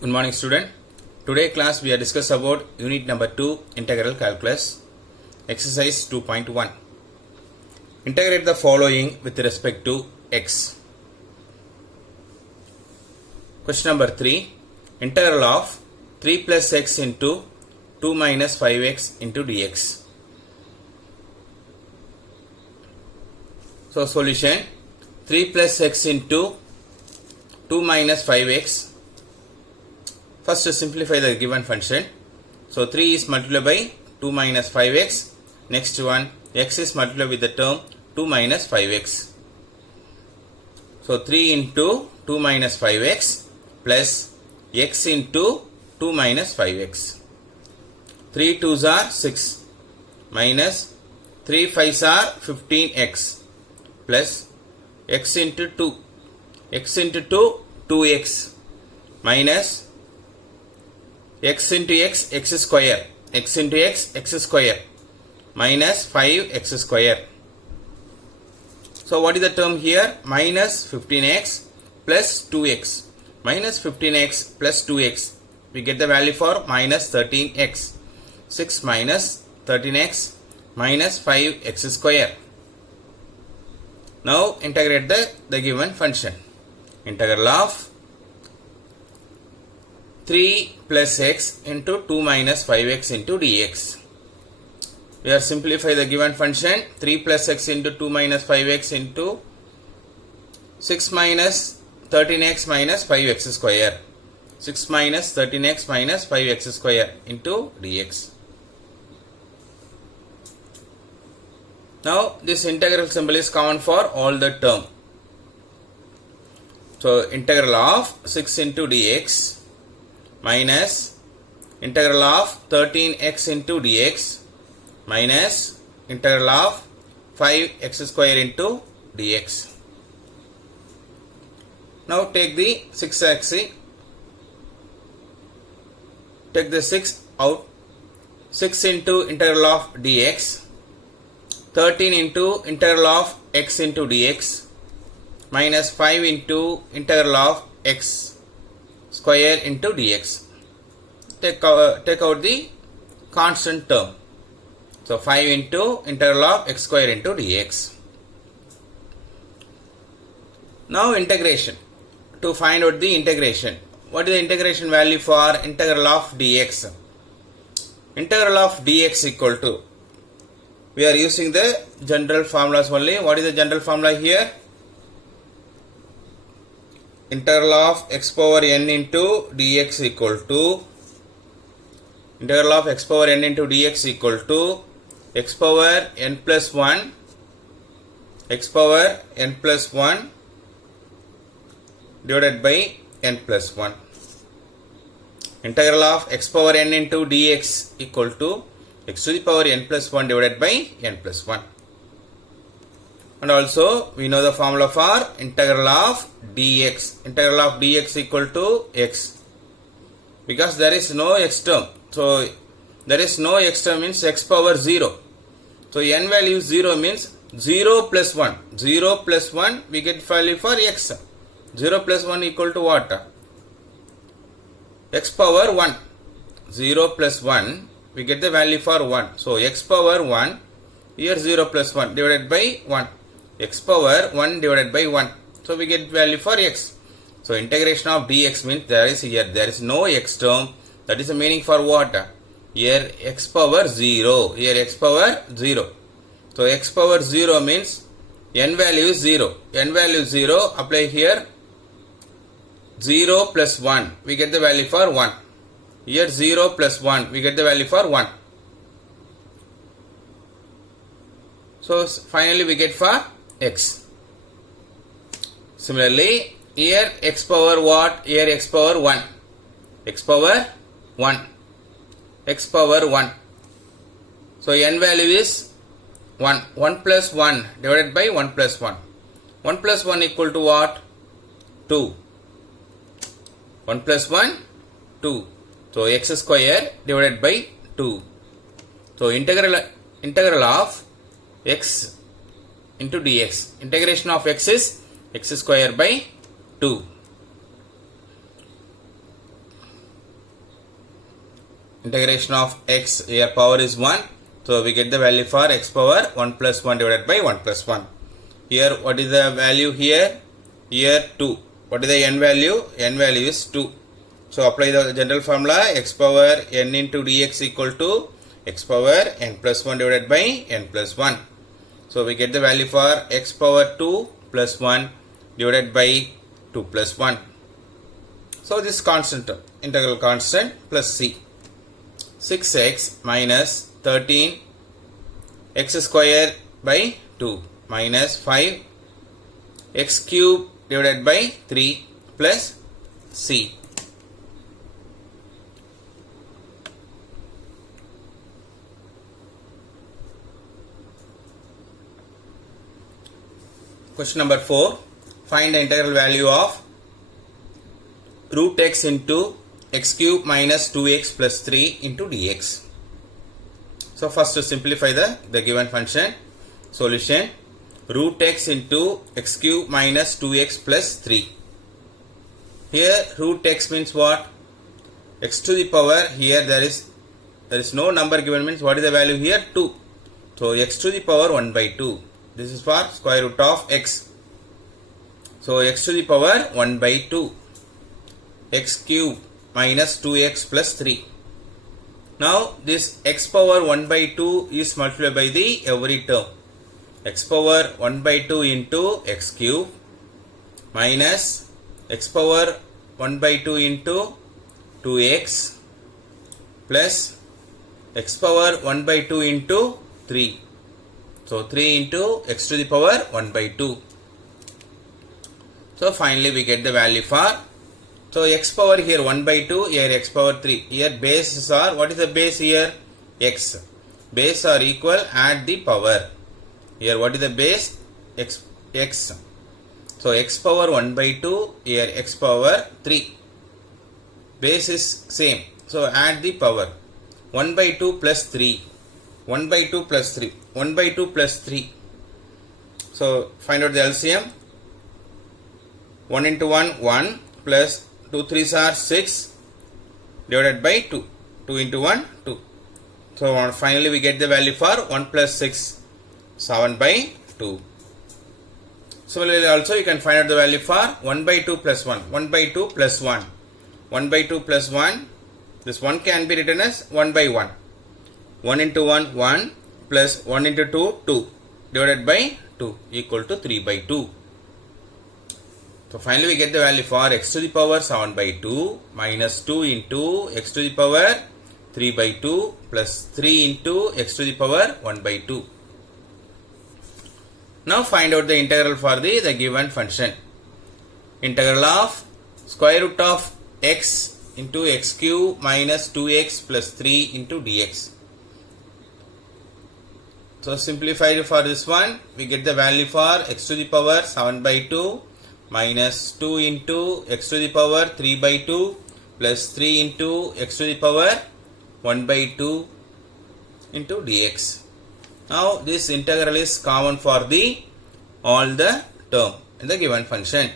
Good morning student. Today class we are discuss about unit number 2 integral calculus exercise 2.1. Integrate the following with respect to x. Question number 3. Integral of 3 plus x into 2 minus 5x into dx. So solution 3 plus x into 2 minus 5x. First simplify the given function. So 3 is multiplied by 2 minus 5x. Next one, x is multiplied with the term 2 minus 5x. So 3 into 2 minus 5x plus x into 2 minus 5x. 3 2s are 6 minus 3 5s are 15x plus x into 2. X into 2, 2x minus x into x, x square, x into x, x square, minus 5x square. So what is the term here? Minus 15x plus 2x. Minus 15x plus 2x. We get the value for minus 13x. 6 minus 13x minus 5x square. Now integrate the given function. Integral of 3 plus x into 2 minus 5x into dx. We are simplify the given function. 3 plus x into 2 minus 5x into 6 minus 13x minus 5x square. 6 minus 13x minus 5x square into dx. Now this integral symbol is common for all the term. So integral of 6 into dx minus integral of 13x into dx minus integral of 5x square into dx. Now take the 6x, take the 6 out, 6 into integral of dx, 13 into integral of x into dx minus 5 into integral of x square into dx. Take out the constant term. So 5 into integral of x square into dx. Now integration. To find out the integration. What is the integration value for integral of dx? Integral of dx equal to, we are using the general formulas only. What is the general formula here? Integral of x power n into dx equal to integral of x power n into dx equal to x power n plus 1 divided by n plus 1. Integral of x power n into dx equal to x to the power n plus 1 divided by n plus 1. And also we know the formula for integral of dx. Integral of dx equal to x. Because there is no x term. So there is no x term means x power 0. So n value 0 means 0 plus 1. 0 plus 1 we get value for x. 0 plus 1 equal to what? X power 1. 0 plus 1 we get the value for 1. So x power 1 here 0 plus 1 divided by 1. X power 1 divided by 1. So we get value for x. So integration of dx means there is no x term. That is the meaning for what? Here x power 0. Here x power 0. So x power 0 means n value is 0. N value 0. Apply here 0 plus 1. We get the value for 1. Here 0 plus 1. We get the value for 1. So finally we get for x. Similarly, here x power what? Here x power 1. X power 1. X power 1. So n value is 1. 1 plus 1 divided by 1 plus 1. 1 plus 1 equal to what? 2. 1 plus 1, 2. So x square divided by 2. So integral of x into dx. Integration of x is x square by 2. integration of x, here power is 1. So we get the value for x power 1 plus 1 divided by 1 plus 1. Here what is the value here? Here 2. What is the n value? N value is 2. So apply the general formula, x power n into dx equal to x power n plus 1 divided by n plus 1. So we get the value for x power 2 plus 1 divided by 2 plus 1. So this constant term, integral constant plus c. 6x minus 13 x square by 2 minus 5 x cube divided by 3 plus c. Question number 4. Find the integral value of root x into x cube minus 2x plus 3 into dx. So first to simplify the given function. Solution: root x into x cube minus 2x plus 3. Here root x means what? X to the power, here there is no number given, means what is the value here? 2. So x to the power 1 by 2. This is for square root of x. So x to the power 1 by 2. X cube minus 2x plus 3. Now this x power 1 by 2 is multiplied by the every term. X power 1 by 2 into x cube minus x power 1 by 2 into 2x plus x power 1 by 2 into 3. So 3 into x to the power 1 by 2. So finally we get the value for, so x power here 1 by 2, here x power 3. Here bases are, what is the base here? X. Base are equal, add the power. Here what is the base? X. So x power 1 by 2, here x power 3. Base is same. So add the power. 1 by 2 plus 3. 1 by 2 plus 3. 1 by 2 plus 3. So find out the LCM. 1 into 1, 1 plus 2 3s are 6 divided by 2. 2 into 1, 2. So finally we get the value for 1 plus 6, 7 by 2. Similarly also you can find out the value for 1 by 2 plus 1. 1 by 2 plus 1. 1 by 2 plus 1. This 1 can be written as 1 by 1. 1 into 1, 1 plus 1 into 2, 2 divided by 2 equal to 3 by 2. So finally we get the value for x to the power 7 by 2 minus 2 into x to the power 3 by 2 plus 3 into x to the power 1 by 2. Now find out the integral for the given function. Integral of square root of x into x cube minus 2x plus 3 into dx. So simplified for this one, we get the value for x to the power 7 by 2 minus 2 into x to the power 3 by 2 plus 3 into x to the power 1 by 2 into dx. Now this integral is common for all the term in the given function.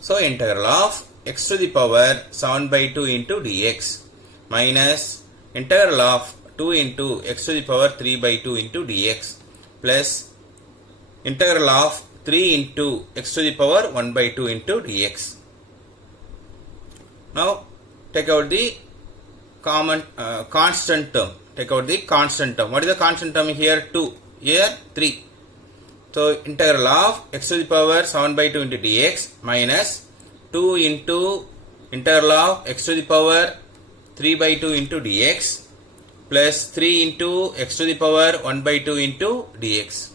So integral of x to the power 7 by 2 into dx minus integral of 2 into x to the power 3 by 2 into dx plus integral of 3 into x to the power 1 by 2 into dx. Now take out the common constant term. Take out the constant term. What is the constant term here? 2. Here 3. So integral of x to the power 7 by 2 into dx minus 2 into integral of x to the power 3 by 2 into dx plus 3 into x to the power 1 by 2 into dx.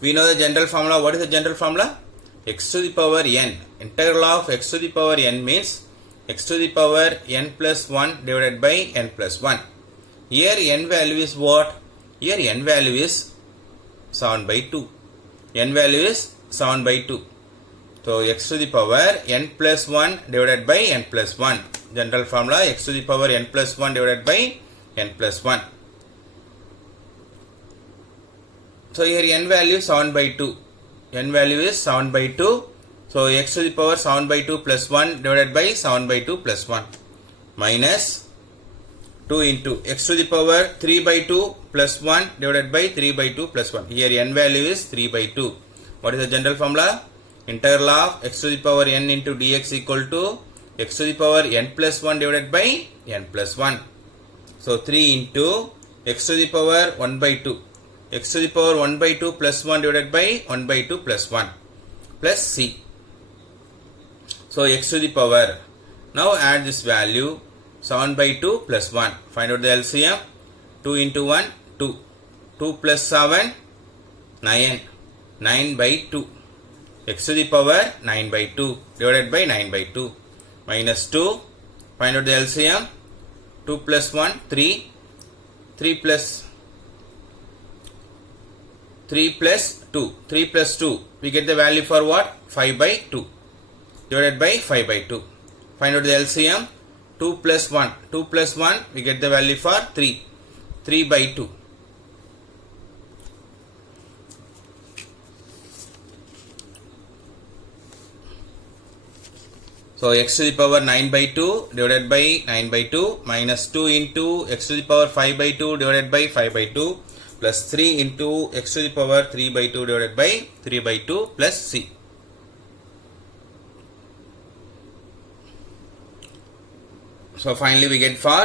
We know the general formula. What is the general formula? X to the power n. Integral of x to the power n means x to the power n plus 1 divided by n plus 1. Here n value is what? Here n value is 7 by 2. N value is 7 by 2. So x to the power n plus 1 divided by n plus 1. General formula x to the power n plus 1 divided by n plus 1. So here n value is 7 by 2. N value is 7 by 2. So x to the power 7 by 2 plus 1 divided by 7 by 2 plus 1 minus 2 into x to the power 3 by 2 plus 1 divided by 3 by 2 plus 1. Here n value is 3 by 2. What is the general formula? Integral of x to the power n into dx equal to x to the power n plus 1 divided by n plus 1. So 3 into x to the power 1 by 2. X to the power 1 by 2 plus 1 divided by 1 by 2 plus 1 plus c. So x to the power. Now add this value 7 by 2 plus 1. Find out the LCM. 2 into 1 2. 2 plus 7 9. 9 by 2. X to the power 9 by 2 divided by 9 by 2 minus 2. Find out the LCM. 2 plus 1 3. 3 plus 2. 3 plus 2. We get the value for what? 5 by 2 divided by 5 by 2. Find out the LCM. 2 plus 1. 2 plus 1. We get the value for 3. 3 by 2. So x to the power 9 by 2 divided by 9 by 2 minus 2 into x to the power 5 by 2 divided by 5 by 2 plus 3 into x to the power 3 by 2 divided by 3 by 2 plus c. So finally we get for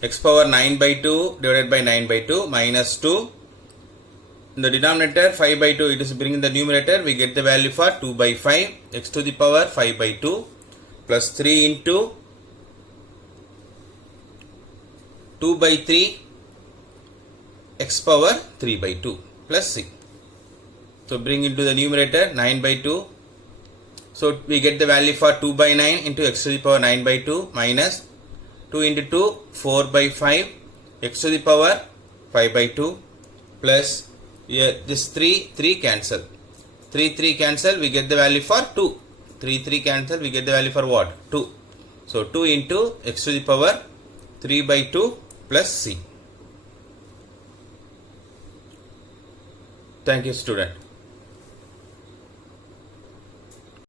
x power 9 by 2 divided by 9 by 2 minus 2. In the denominator 5 by 2 it is bringing the numerator, we get the value for 2 by 5 x to the power 5 by 2 plus 3 into 2 by 3 x power 3 by 2 plus c. So bring into the numerator 9 by 2. So we get the value for 2 by 9 into x to the power 9 by 2 minus 2 into 2 4 by 5 x to the power 5 by 2 plus here this 3 cancel. 3 cancel, we get the value for 2. 3 cancel, we get the value for what? 2. So 2 into x to the power 3 by 2 plus c. Thank you, student.